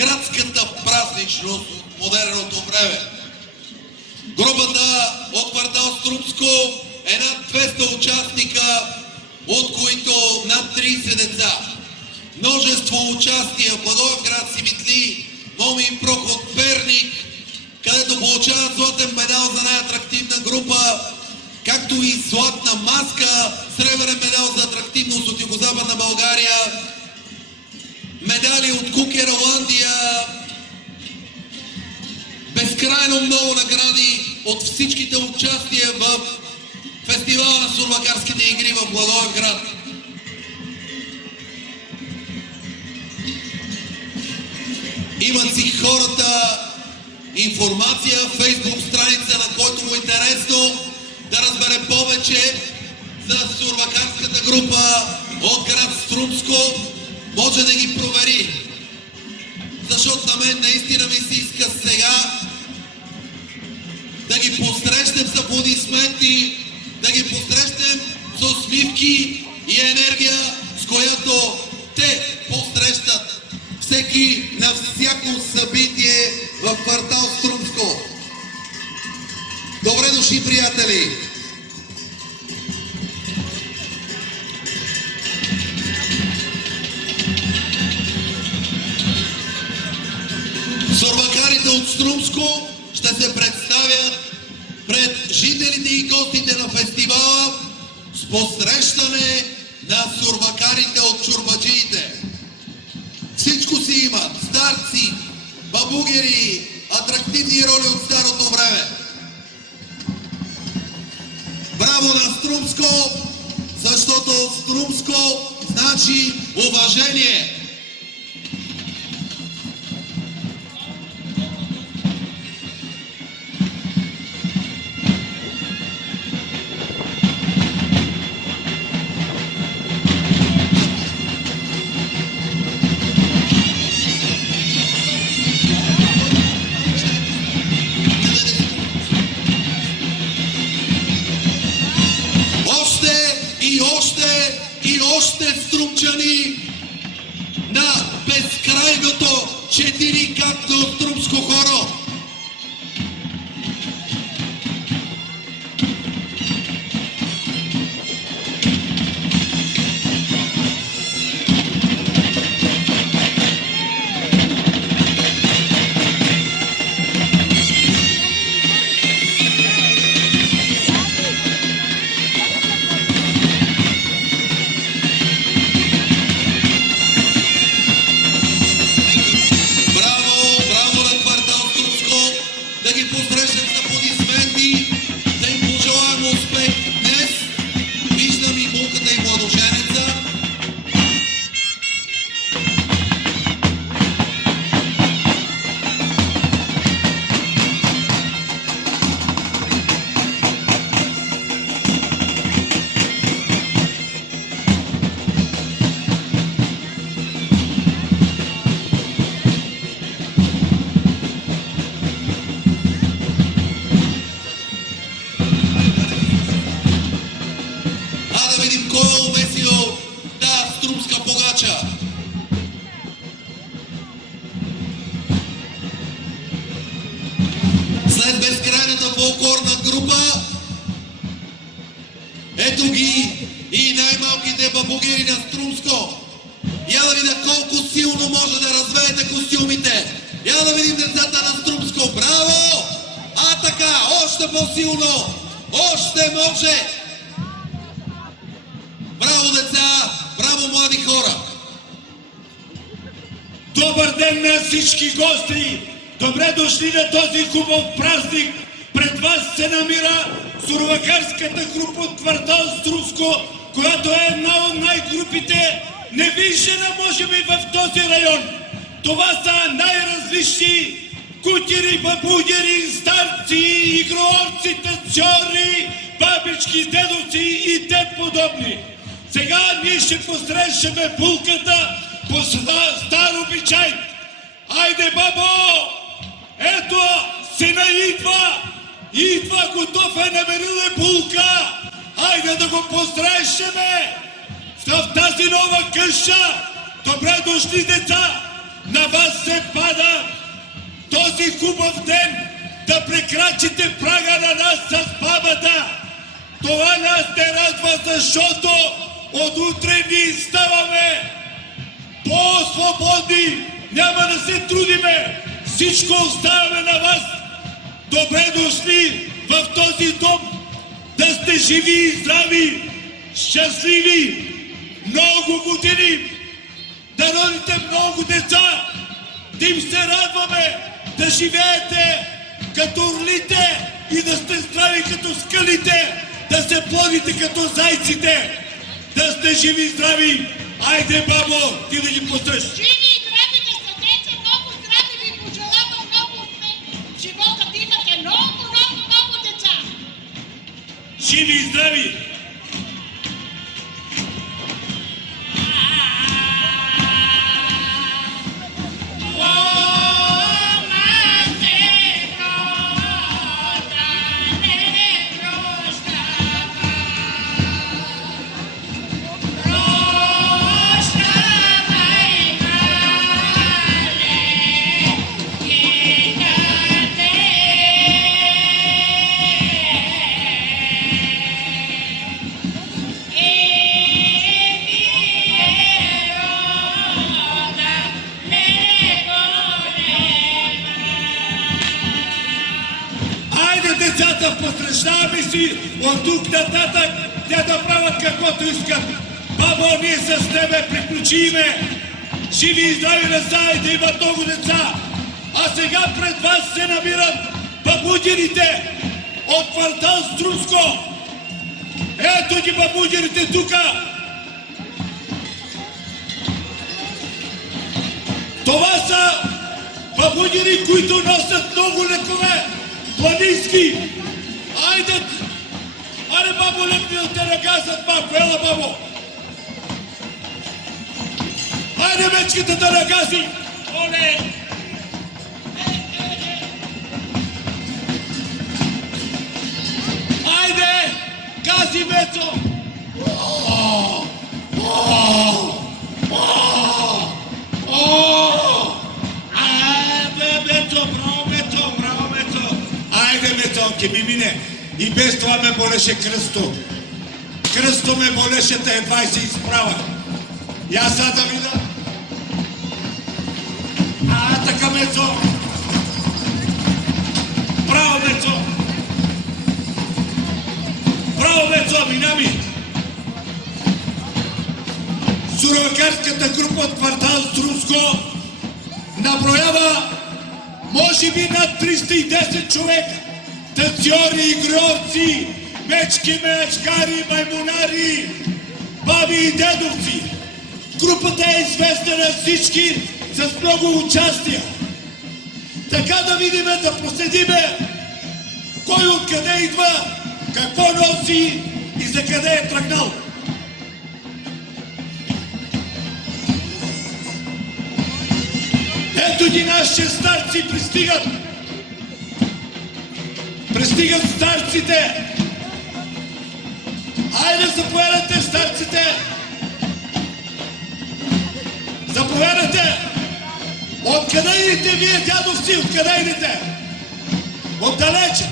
градската празничност от модерното време. Групата от квартал Струмско е над 200 участника, от които над 30 деца. Множество участия в Благоевград, Симитли, Момин Проход, Перник, където получават златен медал за най-атрактивна група, както и златна маска, сребърен медал за атрактивност от Югозападна България, медали от Кукер Холандия, безкрайно много награди от всичките участия в фестивала на сурвакарските игри в Благоевград. Имат си хората информация в Фейсбук страница, на който му е интересно да разбере повече за сурвакарската група от град Струмско, може да ги провери. Защото на мен наистина ми се иска сега да ги посрещнем с аплодисменти, да ги посрещнем с усмивки и енергия, с която те посрещат всеки на всяко събитие в квартал Струмско. Добре дошли, приятели! Сурвакарите от Струмско ще се представят пред жителите и гостите на фестивала с посрещане на сурвакарите от чорбаджиите. Всичко си имат – старци, бабугери, атрактивни роли от старото време. Браво на Струмско, защото Струмско значи уважение. Още струмчани на безкрайното четирикатно струмско хоро. След безкрайната фолклорна група, ето ги и най-малките бабугери на Струмско. Я да видя колко силно може да развеете костюмите. Я да видим децата на Струмско. Браво! А така, още по-силно! Още може! Браво, деца! Браво, млади хора! Добър ден на всички гости! Добре дошли на този хубав празник! Пред вас се намира сурвакарската група от квартал Струмско, която е една от най-групите невиждана, може би, в този район. Това са най-различни кутери, бабугери, старци, игроорци, танцори, бабички, дедовци и те подобни. Сега ние ще посрещаме булката по стар обичай. Айде, бабо! Ето, сина идва! Идва, готов е, намерил е булка! Айде да го посрещаме! В тази нова къща! Добре дошли, деца! на вас се пада този хубав ден да прекрачите прага на нас с бабата. Това нас не радва, защото от утре ние ставаме по-свободни, няма да се трудиме, всичко оставяме на вас. Добре дошли в този дом, да сте живи и здрави, щастливи, много години, да родите много деца, да им се радваме, да живеете като орлите и да сте здрави като скалите, да се плодите като зайците, да сте живи и здрави. Айде, бабо, ти да ги пуснеш. Живи и здрави да сте, деца, много здрави ви пожелавам, много успех в живота, да имате много деца. Живи и здрави! Децата, посрещаваме си от тук нататък, те да правят каквото искат. Бабо, ние с тебе приключиме. Живи и здрави да знаете, има много деца. А сега пред вас се намират бабудините от квартал Струмско. Ето ги бабудините тука. Това са бабудини, които носят много лекове. Планински! Айде! Аре, бабо, лепни да те нагазят малко! Ела, бабо! Айде, мечката да нагази! Оле! Айде! Гази, Мецо! Айде, Мецо, браво, Мецо, браво, Мецо! Айде, Мецонки, ми мине. И без това ме болеше Кръсто. Кръсто ме болеше, те едва и се изправя. И аз сега да видя. Така, Мецо. Браво, Мецо. Браво, Мецо, минами. Суровакарската група от квартал Струмско наброява може би над 310 човека. Танцори, игрорци, мечки, мечкари, маймунари, баби и дедовци. Групата е известна на всички с много участия. Така да видим, да проследиме кой откъде идва, какво носи и за къде е тръгнал. Ето ги нашите старци пристигат. Пристигат старците. Айде, заповядайте, старците. Заповядайте. Откъде идете вие, дядовци? Откъде идете? Отдалече.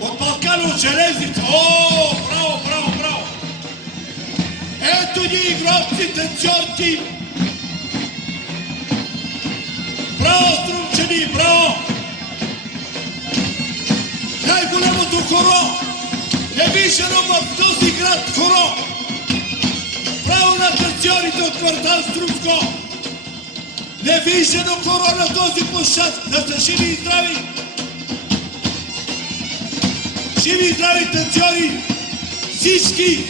От Балкана, от железница. О, браво, браво, браво. Ето ги игрокци, танцорци. Браво, струмчани, браво! Най-голямото хоро! Невиждано в този град хоро! Браво на танцорите от квартал Струмско! Невиждано хоро на този площад! Да са живи и здрави! Живи и здрави танцори! Всички!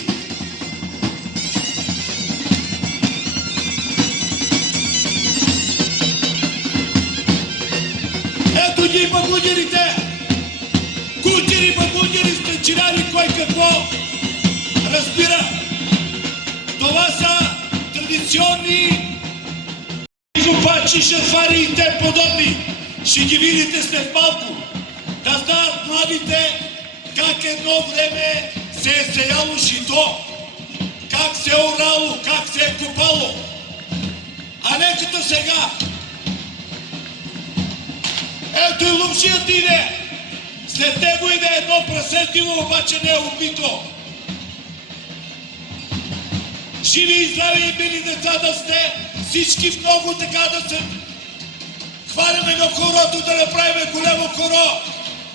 Ето ги бабудирите! Кутири, бабудири, стънчинари, кой какво разбира. Това са традиционни жупачи, шафари и те подобни. Ще ги видите след малко. Да знаят младите как едно време се е сеяло жито, как се е орало, как се е копало. А не като сега. Ето и ловшият иде. След него иде едно прасетило, обаче не е убито. Живи и здрави, мили деца да сте, всички много така да се хваляме на хорото, да направим голямо хоро,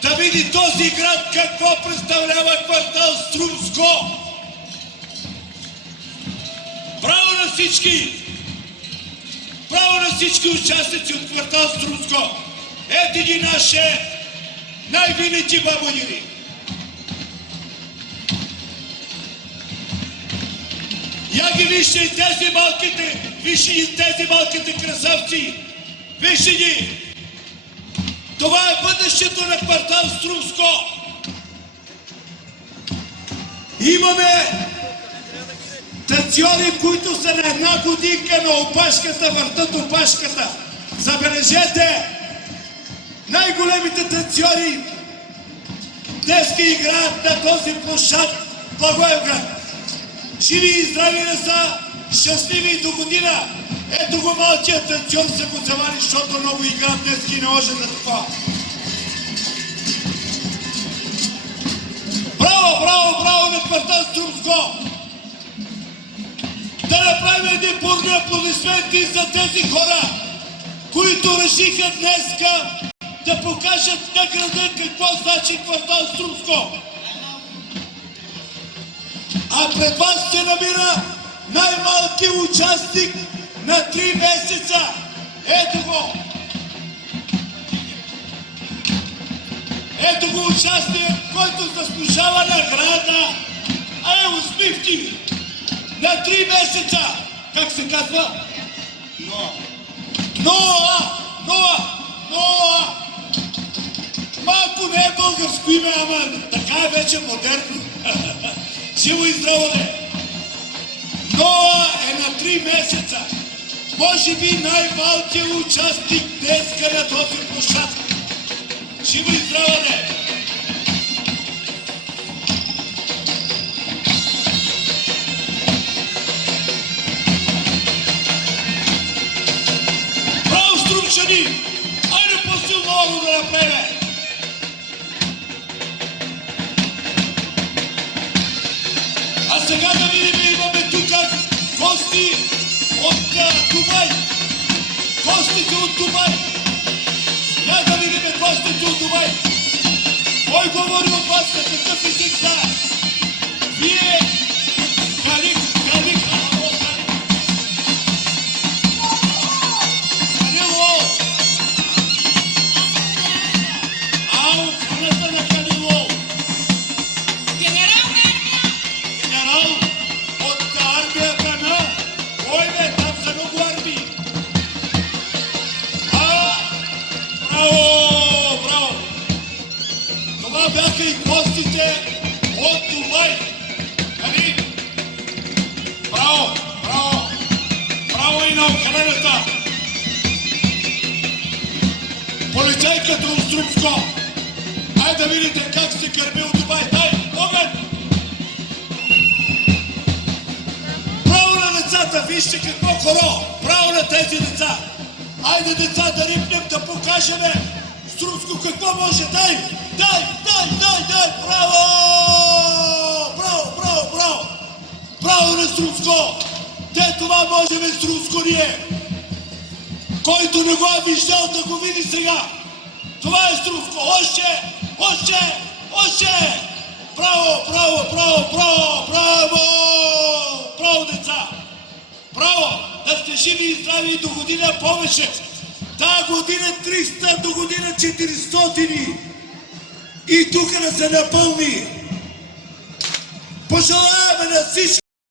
да види този град какво представлява квартал Струмско. Браво на всички! Браво на всички участници от квартал Струмско! Ето ги наши най-велики бабунири! Я ги вижте и тези малките, вижте и тези малките красавци! Вижте ги! Това е бъдещето на квартал Струмско! Имаме танцори, които са на една годинка на опашката, въртат опашката. Забележете, най-големите танцори днеска играят на този площад Благоевград. Живи и здрави да са, щастливи и до година. Ето го малкият танцор са го завали, защото много играят днеска и не може да това. Браво, браво, браво на квартал Струмско! Да направим един бурни аплодисменти за тези хора, които решиха днеска да покажат на града какво значи квартал Струмско. А пред вас се намира най-малкият участник на 3 месеца. Ето го! Ето го участник, който заслужава награда. Усмихни ви! На 3 месеца! Как се казва? Ноа! Малко не е българско име, ама така е вече модерно. Живо и здраво де! Ноа е на 3 месеца. Може би най-малкият участник днеска на този площад. Живо и здраво де! Браво, струмчани! Айде по-силно ово да направим! А сега да видим, имаме тук гости от Дубай. Гостите от Дубай. Я да видим гостите от Дубай. Кой говори от вас на какъв език знае? Вие Халик. Халило. Ау, храната на Халило. Генерал от армията на... Кой бе, там са много армии. Браво! Това бяха и гостите от Дубай. Нали? Браво и на охраната. Полицейката от Струмско. Ай да видите как се кърми от Дубай. Дай, огън! Браво на децата, вижте какво хоро! Браво на тези деца! Айде деца да рипнем, да покажем Струмско какво може! Дай! Браво! Браво на Струмско! Те това можем Струмско ние! Който не го е виждал да го види сега! Това е Струмско! Още! Браво, деца! Браво! Да сте живи и здрави и до година повече! Тая година 300, до година 400 и тук да се напълни! Пожелаваме на всички